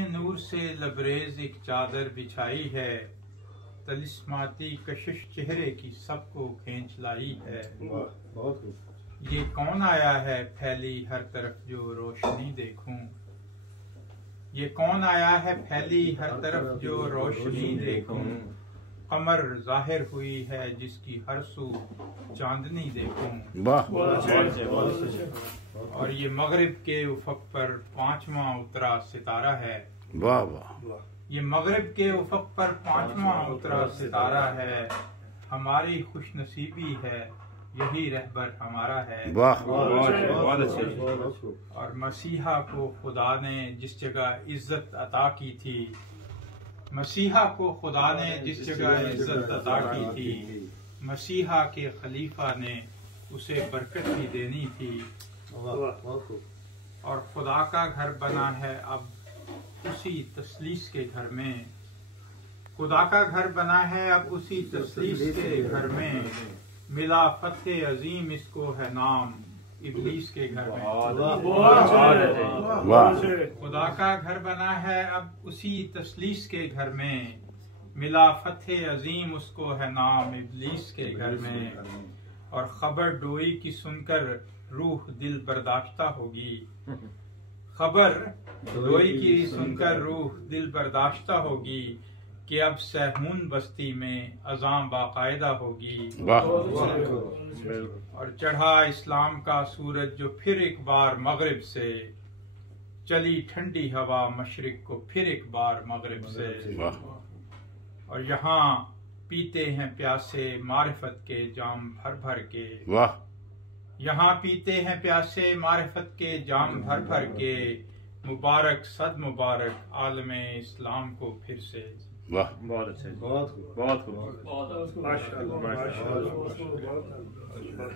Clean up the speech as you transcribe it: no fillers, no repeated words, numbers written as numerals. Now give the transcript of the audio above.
نور سے لبریز ایک چادر بچھائی ہے، طلسماتی کشش چہرے کی سب کو کھینچ لائی ہے۔ یہ کون آیا ہے پھیلی ہر طرف جو روشنی دیکھوں، یہ کون آیا ہے پھیلی ہر طرف جو روشنی دیکھوں، قمر ظاہر ہوئی ہے جس کی ہر سو چاندنی دیکھوں۔ اور یہ مغرب کے افق پر پانچواں اترا ستارہ ہے، یہ مغرب کے افق پر پانچواں اترا ستارہ ہے، ہماری خوش نصیبی ہے یہی رہبر ہمارا ہے۔ اور مسیحا کو خدا نے جس جگہ عزت عطا کی تھی، مسیحا کو خدا نے جس جگہ عزت عطا کی تھی، مسیحا کے خلیفہ نے اسے برکت بھی دینی تھی۔ اور خدا کا گھر بنا ہے اب اسی تثلیث کے گھر میں، خدا کا گھر بنا ہے اب اسی تثلیث کے گھر میں، ملا فتح عظیم اس کو ہے نام ابلیس کے گھر میں۔ خدا کا گھر بنا ہے اب اسی تثلیث کے گھر میں، ملا فتح عظیم اس کو ہے نام ابلیس کے گھر میں۔ اور خبر ڈوئی کی سن کر روح دل برداشتہ ہوگی، خبر ڈوئی کی سن کر روح دل برداشتہ ہوگی، کہ اب سہمون بستی میں اذاں باقاعدہ ہوگی۔ اور چڑھا اسلام کا سورج جو پھر ایک بار مغرب سے، چلی ٹھنڈی ہوا مشرق کو پھر ایک بار مغرب سے۔ اور یہاں پیتے ہیں پیاسے معرفت کے جام بھر بھر کے، یہاں پیتے ہیں پیاسے معرفت کے جام بھر بھر کے، مبارک صد مبارک عالم اسلام کو پھر سے۔ بہت اچھا، بہت خوب، بہت خوب،